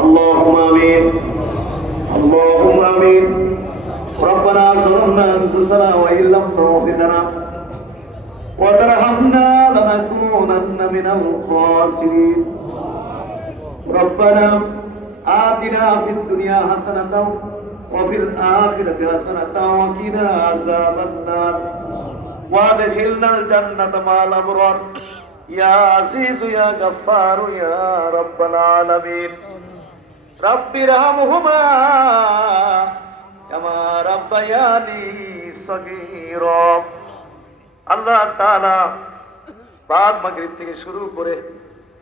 اللهم آمين اللهم آمين ربنا ظلمنا أنفسنا وإن لم تغفر لنا وترحمنا لنكونن من الخاسرين ربنا آتنا في الدنيا حسنة وفي الآخرة حسنة وقنا عذاب النار وادخلنا الجنة مع الأبرار يا عزيز يا غفار يا رب العالمين رب ارحمهما كما ربياني صغيرا আল্লাহ তাআলা বাদ মাগরিব থেকে শুরু করে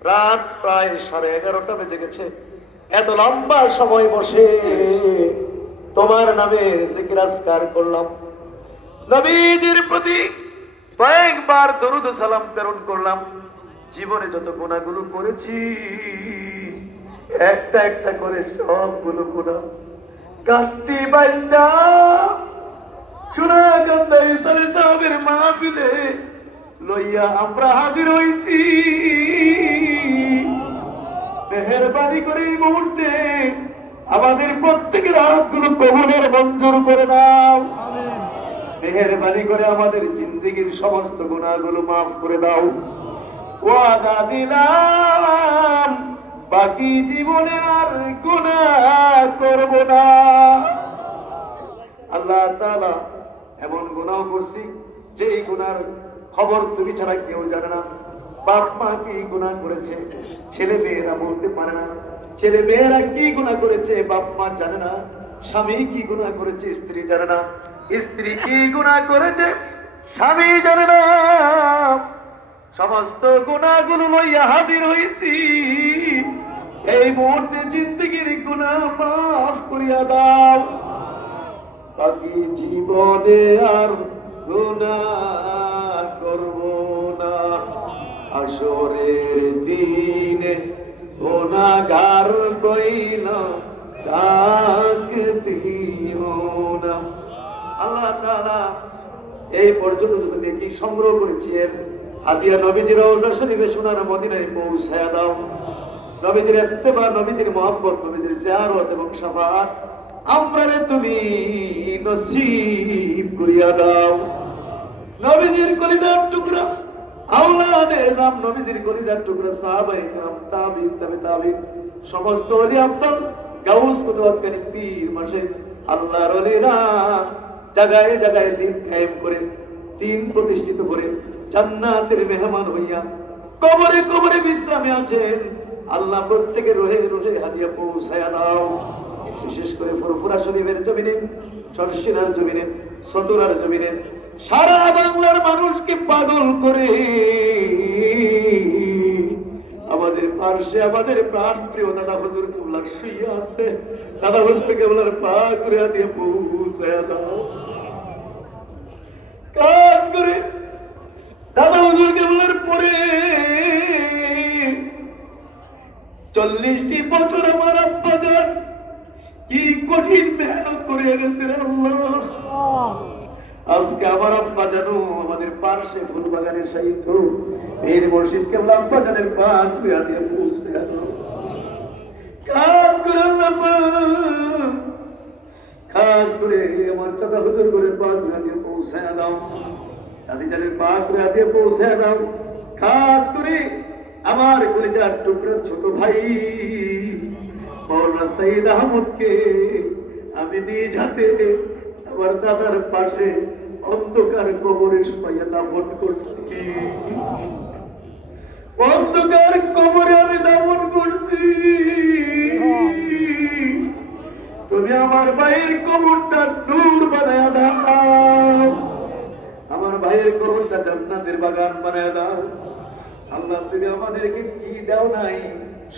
রাত প্রায় 11:30 বেজে গেছে। এত লম্বা সময় বসে তোমার নামে জিকির আজকার করলাম, নবীজির প্রতি কয়েকবার দরুদ সালাম প্রেরণ করলাম। জীবনে যত গুনাহগুলো করেছি একটা একটা করে সবগুলো গুনাহ কাটতি বাইন্দা শোনা কান্দা ইসালে সাহেবের মাহফিলে লইয়া আমরা হাজির হইছি। মেহেরবানি করে এই মুহূর্তে আমাদের প্রত্যেকের হাতগুলো কবুলের মঞ্জুর করে দাও। মেহেরবানি করে আমাদের জিন্দেগীর সমস্ত গুনাহগুলো মাফ করে দাও। ওয়াদা দিলাম বাকি জীবনে আর গুনাহ করব না। আল্লাহ তাআলা এমন গুনাহ করছি যেই গুনার খবর তুমি ছাড়া কেউ জানে না। বাপ মা কি গুনাহ করেছে ছেলে মেয়েরা বলতে পারে না, ছেলে মেয়েরা কি গুনাহ করেছে বাপ মা জানে না, স্বামী কি গুনাহ করেছে স্ত্রী জানে না, স্ত্রী কি গুনাহ করেছে স্বামী জানে না। সমস্ত গুনাহগুলো লইয়া হাজির হইছি। এই মুহূর্তে জিন্দেগীর গুনাহ মাফ করিয়া দাও। বাকি জীবনে আর গুনাহ করব না। হাসরের দিনে গুনাহগার কইলা ডাক দিও না। আল্লাহ তাআলা এই পর্যন্ত যত নেকি সংগ্রহ করেছি এর হাদিয়া নবীজির রওজা শরীফে সোনার মদিনায় পৌঁছায়া দাও। নবীজির ইত্তেবা, নবীজির মহব্বত, নবীজির জিয়ারত এবং শাফাআত আমরারে তুমি নসিব করিয়া দাও। নবীজির কলিজার টুকরা আওলাদে জাম, নবীজির কলিজার টুকরা সাহাবায়ে কিরাম, তাবিঈন, তাবিঈন, সমস্ত ওলি আফদল গাউস কুতুব কারীম পীর মাশায়েখ আল্লাহর ওলিরা জায়গায় জায়গায় দিন কায়েম করে দিন প্রতিষ্ঠিত করে জান্নাতের মেহমান হইয়া কবরে কবরে বিশ্রামে আছেন। আল্লাহ প্রত্যেকের রোহে রোহে হাদিয়া পৌঁছায়া দাও। বিশেষ করে ফুরফুরা শরীফের জমিনে, চরসিনার জমিনে, সতুরার জমিনে সারা বাংলার মানুষকে পাগল করে আমাদের পার্শ্বে আমাদের প্রাণ প্রিয় দাদা হুজুর কেবলা শুইয়া আছে। দাদা হুজুর কেবলার পা করে দিয়ে পৌঁছায়া দাও। কাজ করে দাদা হুজুর কেবলার পরে 40টি বছর আমার আব্বা যান কি কঠিন মেহনত করে গেছে আল্লাহ। আজকে আমার আব্বা জানো আমাদের পার্শ্বে ফুলবাগানের সাহিত্য এই মুর্শিদ কেবলা আব্বা জানের পান কুয়া দিয়ে পৌঁছে গেল। কাজ করে আল্লাহ, খাস করে আমার চাচা হুজুর করে পান কুয়া দিয়ে পৌঁছে দাও। দাদি জানের পান কুয়া দিয়ে পৌঁছে দাও। খাস করে আমার কলিজার টুকরা ছোট ভাই মাওলানা সৈয়দ আহমদকে আমি নিজ হাতে আমার দাদার পাশে অন্ধকার কবরে শুইয়া দাফন করছি। অন্ধকার কবরে আমি দাফন করছি। তুমি আমার ভাইয়ের কবরটা নূর বানায়া দাও, আমার ভাইয়ের কবরটা জান্নাতের বাগান বানায়া দাও। আল্লাহ তুমি আমাদেরকে কি দাও নাই,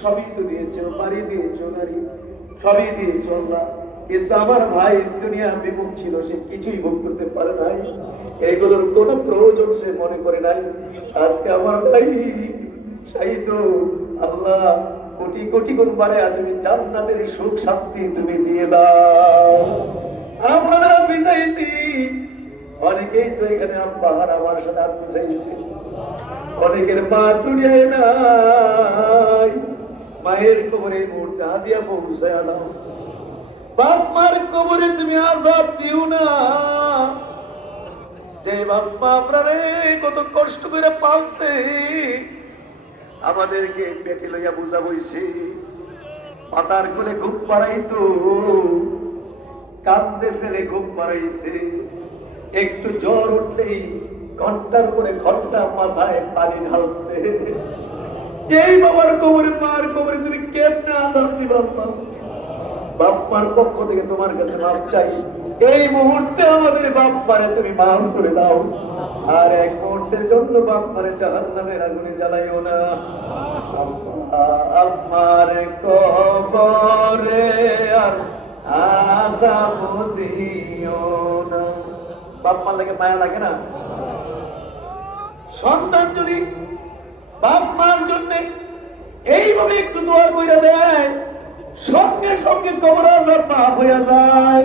সবই তো দিয়েছো, বাড়ি দিয়েছো, গাড়ি সবই দিয়েছো আল্লাহ। কিন্তু আমার ভাই দুনিয়া বিমুখ ছিল, সে কিছুই ভোগ করতে পারে নাই, এগুলোর কোনো প্রয়োজন সে মনে করে নাই। আজকে আমার ভাই শাহিদ আল্লাহ কোটি কোটি গুণ বাড়ে তুমি জান্নাতের সুখ শান্তি তুমি দিয়ে দাও। আমরা যারা বিছাইছি অনেকেই তো এখানে আব্বা হার আমার সাথে হাত বিছাইছে, অনেকের মা দুনিয়ায় নাই, মায়ের কবরে মুহূর্তে হাদিয়া পৌঁছায় দাও। বাপ মার কবরে তুমি আযাব দিও না। যে বাপ মা আপনারে কত কষ্ট করে পালছে, আমাদেরকে পেটে লইয়া বুঝা বইছে, পাতার কোলে ঘুম পাড়াইতো, কান্দে ফেলে ঘুম পাড়াইছে, একটু জ্বর উঠলেই ঘন্টার পরে ঘন্টা মাথায় পানি ঢালছে। এই বাবার কবরে মার কবরে তুমি কেমনে আযাব দিবা? বাপ্পার পক্ষ থেকে তোমার কাছে মাফ চাই। এই মুহূর্তে আমাদের বাপ্পারে তুমি মাফ করে দাও, আর এক মুহূর্তের জন্য বাপ্পারে জাহান্নামের আগুনে জ্বালাইও না। আমার কবরে আর আযাব দিও না। বাপ্পার লাগে মায়া লাগে না? সন্তান যদি বাপ মার জন্য এইভাবে একটু দোয়া কইরা দেয়, সঙ্গে সঙ্গে কবর আযাব মাফ হইয়া যায়।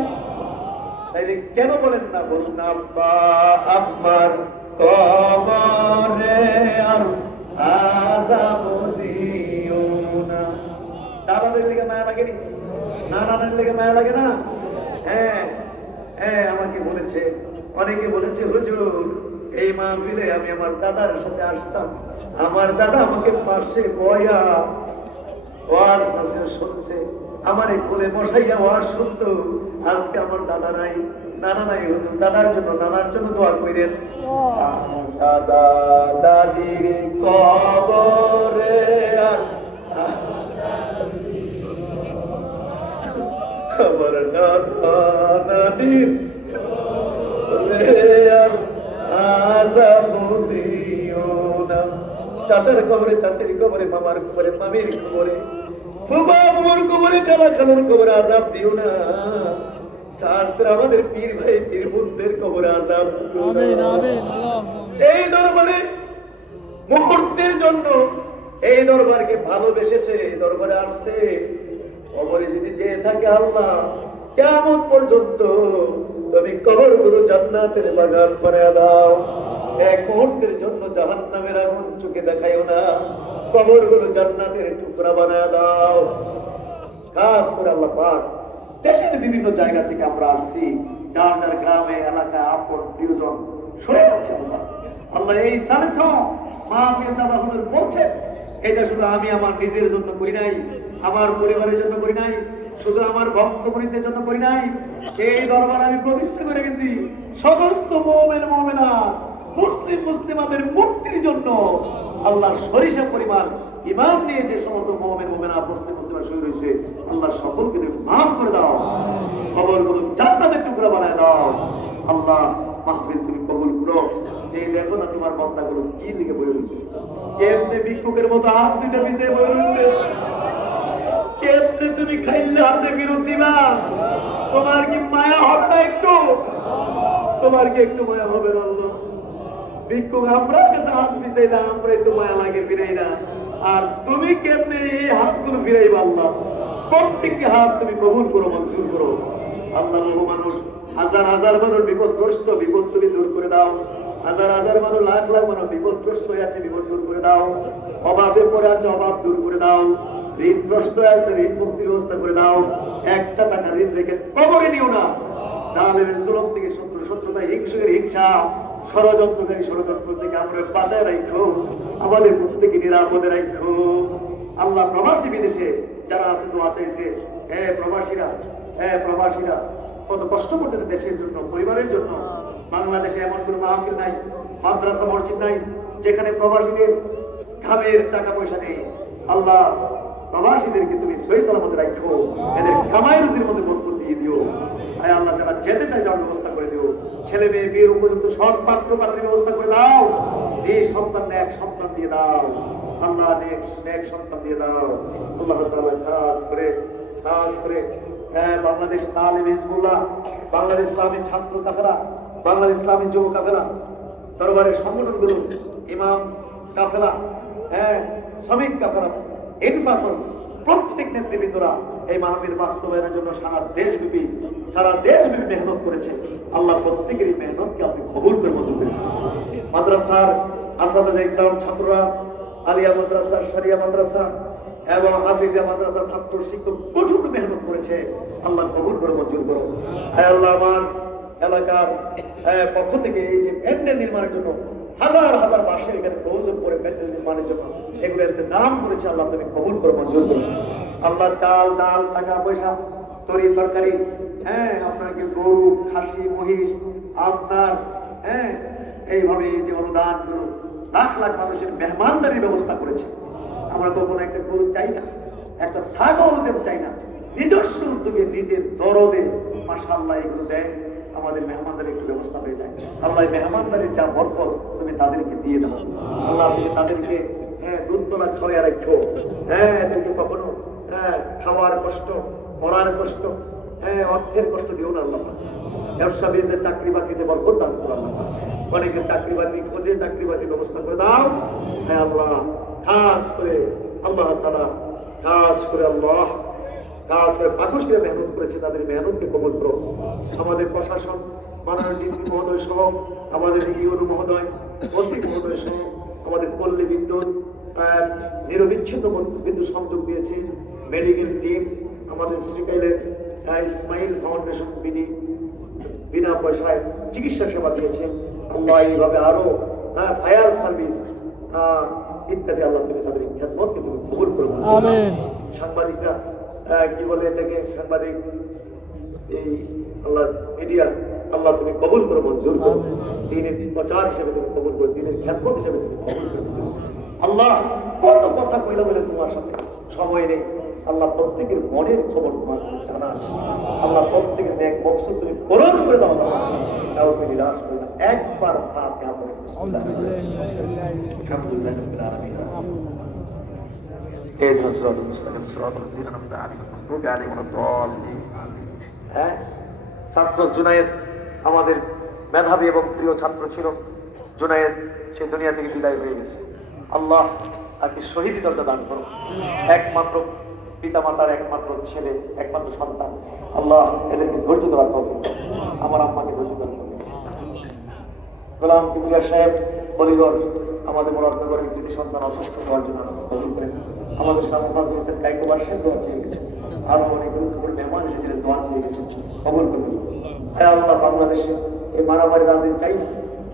তাইলে কেন বলেন না? বলুন না, আব্বা আম্মার কবরে আর আযাব দিও না। দাদাদের দিকে মায়া লাগেনি? নানাদের দিকে মায়া লাগে না? হ্যাঁ হ্যাঁ, আমাকে বলেছে, অনেকে বলেছে, হুজুর এই মাহফিলে আমি আমার দাদার সাথে আসতাম, আমার দাদা আমাকে পাশে বয়া ওয়াজ নাসির শুনছে, আমার এই কোলে বসাইয়া ওয়াজ শুনতো। আজকে আমার দাদা নাই, নানা নাই, হুজুর দাদার জন্য নানার জন্য দোয়া করেন। আমার দাদা দাদির কবরে আর আমার দাদা দাদির আযাব দিও না। চাচার কবরে চাচির কবরে, মামার কবরে মামির কবরে, ফুফা ফুফুর কবরে, খালা খালুর কবরে আযাব দিও না। খাস করে আমাদের পীর ভাই পীর বোনদের কবরে আযাব দিও না। এই দরবারে মুহূর্তের জন্য এই দরবারকে ভালোবেসেছে, এই দরবারে আসছে, কবরে যদি যেয়ে থাকে আল্লাহ কিয়ামত পর্যন্ত তুমি কবরগুলো জান্নাতের বাগান বানায়া দাও। এক মুহূর্তের জন্য জাহান্নামের আগুন চোখে দেখাইও না, কবরগুলো জান্নাতের টুকরা বানায়া দাও। খাস করে আল্লাহ পাক দেশের বিভিন্ন জায়গা থেকে আমরা আসছি, যার যার গ্রামে এলাকায় আপন প্রিয়জন সরে যাচ্ছে। আল্লাহ এই সালেসা মাহফিল দাদা হুজুর বলছেন, এটা শুধু আমি আমার নিজের জন্য করি নাই, আমার পরিবারের জন্য করি নাই, শুধু আমার ভক্তমণিদের জন্য করি নাই, এই দরবার আমি প্রতিষ্ঠা করে গেছি সমস্ত মুমিন মুমিনা মুসলিম মুসলিমাদের মুক্তির জন্য। আল্লাহর সরিষা পরিমাণ ইমান নিয়ে যে সমস্ত মুমিন মুমিনা মুসলিম মুসলিমা শহীদ হয়েছে, আল্লাহ সকলকে তুমি মাফ করে দাও, কবরগুলো জান্নাতের টুকরা বানায় দাও। আল্লাহ মাহফিল তুমি কবুল করো। এই দেখো না তোমার বান্দাগুলো কি লিখে বয়ে রয়েছে, কেমনে ভিক্ষুকের মতো হাত দুইটা পিছিয়ে বয়ে রয়েছে, কেমনে তুমি খাইলে হাতে ফেরত দিবা? তোমার কি মায়া হবে না একটু? তোমার কি একটু মায়া হবে না? আল্লাহ ভিক্ষুক আমরা কাছে হাত পিছাইলা, আমরাই তো মায়া লাগে ফিরাই না, আর তুমি কেমনে এই হাতগুলো ফিরাইবা? আল্লাহ প্রত্যেকটি হাত তুমি কবুল করো, মঞ্জুর করো। আল্লাহ বহু মানুষ, হাজার হাজার মানুষ বিপদগ্রস্ত, বিপদ তুমি দূর করে দাও। হাজার হাজার মানুষ, লাখ লাখ মানুষ বিপদগ্রস্ত হয়ে আছে, বিপদ দূর করে দাও। অভাবে পড়ে আছে, অভাব দূর করে দাও। ঋণগ্রস্ত আছে, ঋণ মুক্তির ব্যবস্থা করে দাও। একটা টাকা ঋণ রেখে কবরে নিও না। জালেমের জুলুম থেকে, শত্রুতা, হিংসুকের হিংসা, ষড়যন্ত্রকারী ষড়যন্ত্র থেকে আমরা বাঁচায় রাখো, আমাদের প্রত্যেকে নিরাপদে রাখো। আল্লাহ প্রবাসী বিদেশে যারা আছে দোয়া চাইছে, প্রবাসীরা কত কষ্ট করতেছে দেশের জন্য, পরিবারের জন্য। বাংলাদেশে এমন কোন মাহফিল নাই, মাদ্রাসা, মসজিদ নাই যেখানে প্রবাসীদের ঘামের টাকা পয়সা নেই। আল্লাহ প্রবাসীদেরকে তুমি সহি সালামতে রাখো, এদের কামাই রুজির মধ্যে বরকত দিয়ে দিও। আয় আল্লাহ যারা যেতে চায় যাওয়ার ব্যবস্থা করে দিও। ছেলে মেয়ে বিয়ের উপযুক্ত সৎ পাত্র পাত্রীর ব্যবস্থা করে দাও। এই সন্তান এক সন্তান দিয়ে দাও আল্লাহ, এক সন্তান দিয়ে দাও আল্লাহ তাআলা। খাস করে বাংলাদেশ তালিম হিজবুল্লাহ, বাংলাদেশ ইসলামী ছাত্র কাফেলা, বাংলাদেশ ইসলামী যুব কাফেলা, দরবারের সংগঠনগুলো, ইমাম কাফেলা, শ্রমিক কাফেলা, ইনফাকল, প্রত্যেক নেতৃবৃন্দরা এই মাহফিল বাস্তবায়নের জন্য সারা দেশব্যাপী মেহনত করেছে। আল্লাহ প্রত্যেকেরই মেহনতকে আপনি কবুল করে মঞ্জুর করেন। মাদ্রাসার আসাদুল ইকরাম ছাত্ররা, আলিয়া মাদ্রাসা, শরিয়া মাদ্রাসা, এবং হাফিজিয়া মাদ্রাসা ছাত্র শিক্ষক কঠোর মেহনত করেছে, আল্লাহ কবুল করে মঞ্জুর করো। হ্যাঁ আল্লাহ, আমার এলাকার পক্ষ থেকে এই যে প্যান্ডেল নির্মাণের জন্য হাজার হাজার বাসের এখানে প্রয়োজন করে প্যান্ডেল নির্মাণের জন্য এগুলো ইন্তজাম করেছে, আল্লাহ তুমি কবুল করে মঞ্জুর করো। আল্লাহ চাল ডাল টাকা পয়সা তরি তরকারি, হ্যাঁ আপনাকে গরু খাসি মহিষ আপনার এইভাবে এই যে অনুদান গুলো লাখ লাখ মানুষের মেহমানদারির ব্যবস্থা করেছে। আমরা কখনো একটা গরু চাই না, একটা ছাগল দেব চাই না, নিজস্ব উদ্যোগে নিজের দরদে মাশাআল্লাহ এগুলো দেয়, আমাদের মেহমানদারির একটু ব্যবস্থা হয়ে যায়। আল্লাহ মেহমানদারির যা বরকত তুমি তাদেরকে দিয়ে দাও আল্লাহ, তুমি তাদেরকে দুধতলা খাওয়া রাখো, এদেরকে কখনো খাওয়ার কষ্ট, পড়ার কষ্ট, অর্থের কষ্ট দিও না আল্লাহ। ব্যবসা বিজনেস চাকরি বাকরিতে বরকত দান করো আল্লাহ। অনেকে চাকরি বাকরি খোঁজে, চাকরি বাকরির ব্যবস্থা করে দাও। হ্যাঁ আল্লাহ, খাস করে আল্লাহ তাআলা, খাস করে আল্লাহ, কাজ করে পাকুশকে মেহনত করেছে, তাদের মেহনতকে কবুল করো। আমাদের প্রশাসন মাননীয় ডিসি মহোদয় সহ, আমাদের ইউনো মহোদয়, ওসি মহোদয় সহ, আমাদের পল্লী বিদ্যুৎ নিরবিচ্ছিন্ন বিদ্যুৎ সংযোগ দিয়েছে, মেডিকেল টিম, আমাদের শ্রীকাইলের ইসমাইল ফাউন্ডেশন বিডি বিনা পয়সায় চিকিৎসা সেবা দিয়েছে আল্লাহ। এইভাবে আরো ফায়ার সার্ভিস ইত্যাদি আল্লাহ তুমি তাদের খেদমতকে তুমি কবুল করো। সাংবাদিকরা কি বলে এটাকে, সাংবাদিক এই আল্লাহ মিডিয়া আল্লাহ তুমি কবুল করো, মঞ্জুর করো, দিনের প্রচার হিসেবে তুমি কবুল করো, দিনের খেদমত হিসেবে তুমি কবুল করো আল্লাহ। কত কথা কইলা বলে তোমার সাথে সময় নেই আল্লাহ, প্রত্যেকের মনের খবর তোমার জানা আছে আল্লাহ, প্রত্যেকের নেক মকসদ তুমি পূরণ করে দাও আল্লাহ, কাউকে নিরাশ করে না। একবার ফাতিহা পড়ে বিসমিল্লাহ, আলহামদুলিল্লাহ রাব্বিল আলামিন, اهدنا الصراط المستقيم صراط الذين انعمت عليهم غير المغضوب عليهم ولا الضالين। ছাত্র জুনায়েদ আমাদের মেধাবী এবং প্রিয় ছাত্র ছিল। জুনায়েদ সেই দুনিয়া থেকে বিদায় হয়ে গেছে, আল্লাহ তাকে শহীদ দরজা দান করো। একমাত্র পিতা মাতার একমাত্র ছেলে, একমাত্র সন্তান, আল্লাহ এদেরকে ধৈর্য ধরার তৌফিক দাও, আমার আম্মাকে ধৈর্য দান করো। গোলাম কিবরিয়া সাহেব বলিগড় আমাদের মুরাদনগরের কৃতি সন্তান অসুস্থ হওয়ার জন্য কবুল করেন। আমাদের সামনে ফাজল হোসেন কাইকোবাসের দোয়া চেয়ে গেছেন, আরো অনেক গুরুত্বপূর্ণ মেহমান এসেছিলেন, দোয়া চেয়ে গেছেন, কবুল করুন। হ্যাঁ আল্লাহ, বাংলাদেশে এই মারামারি রাজনীতি চাই না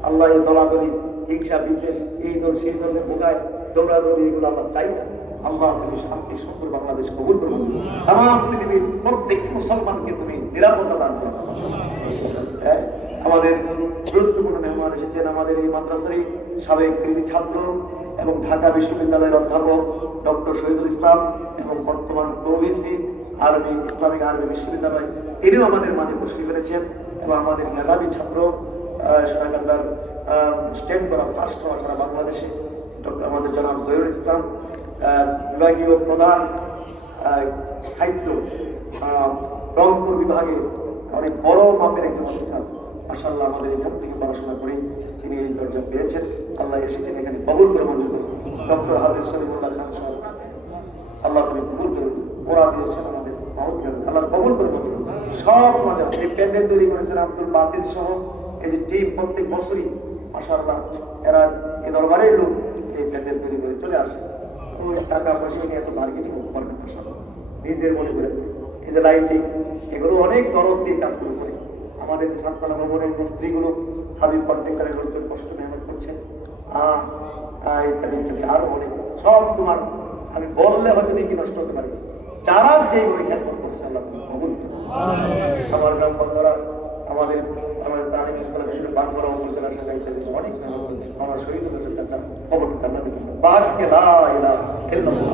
আল্লাহ, এই দলাদলি হিংসা বিদ্বেষ, এই দল সেই দলের ভোগায় দৌড়াদৌড়ি এগুলো আমরা চাই না আল্লাহ। তুমি শান্তি সুন্দর বাংলাদেশ কবুল করুন, তাম পৃথিবীর প্রত্যেক মুসলমানকে তুমি নিরাপত্তা দান করো। আমাদের গুরুত্বপূর্ণ মেহমান এসেছেন আমাদের এই মাদ্রাসারই সাবেক কৃতি ছাত্র এবং ঢাকা বিশ্ববিদ্যালয়ের অধ্যাপক ডক্টর শহীদুল ইসলাম এবং বর্তমান প্রভিসি আরবি ইসলামিক আরবি বিশ্ববিদ্যালয়, তিনিও আমাদের মাঝে উপস্থিত করেছেন। এবং আমাদের মেধাবী ছাত্র সোনাগান্ধার স্টেম করা ফার্স্ট হওয়া সারা বাংলাদেশে ডক্টর আমাদের জনাব জহিরুল ইসলাম, বিভাগীয় প্রধান সাহিত্য রংপুর বিভাগে অনেক বড় মাপের একজন অফিসার, মাশাআল্লাহ আমাদের এখান থেকে পড়াশোনা করে তিনি এই দরজা পেয়েছেন, আল্লাহ এসেছেন এখানে কবুল করে মঞ্জুর করুন। ডক্টর হাফিজ সলিমুল্লাহ খান সাহেব, আল্লাহ তুমি কবুল করুন, ওরা দিয়েছেন আমাদের আল্লাহ কবুল করে মঞ্জুর করুন। সব মজা এই প্যান্ডেল তৈরি করেছেন আব্দুল বাতিল সহ এই যে টিম, প্রত্যেক বছরই মাশাআল্লাহ এরা এই দরবারের লোক এই প্যান্ডেল তৈরি করে চলে আসে, ওই টাকা পয়সা নিয়ে এত মার্কেটিং করবেন নিজের মনে করে। এই যে লাইটিং এগুলো অনেক দরদ দিয়ে কাজগুলো করে আমাদের সাততলা ভবনের মিস্ত্রিগুলো হাবিব কন্ট্রাক্টরের লোকজন কষ্ট মেহনত করছেন, ইত্যাদি ইত্যাদি আরো অনেক সব তোমার আমি বললে হয়তো নাকি নষ্ট হতে পারি, যারা যেইভাবে খেদমত করছে আল্লাহ কবুল। আমার গ্রাম বন্ধুরা আমাদের তালিম স্কুলের বিষয়ে বাদ করা উপজেলা শাখা ইত্যাদি অনেক আমার শহীদ খবর জান্নাতের জন্য বাদ কে লা ইলাহা ইল্লাল্লাহ।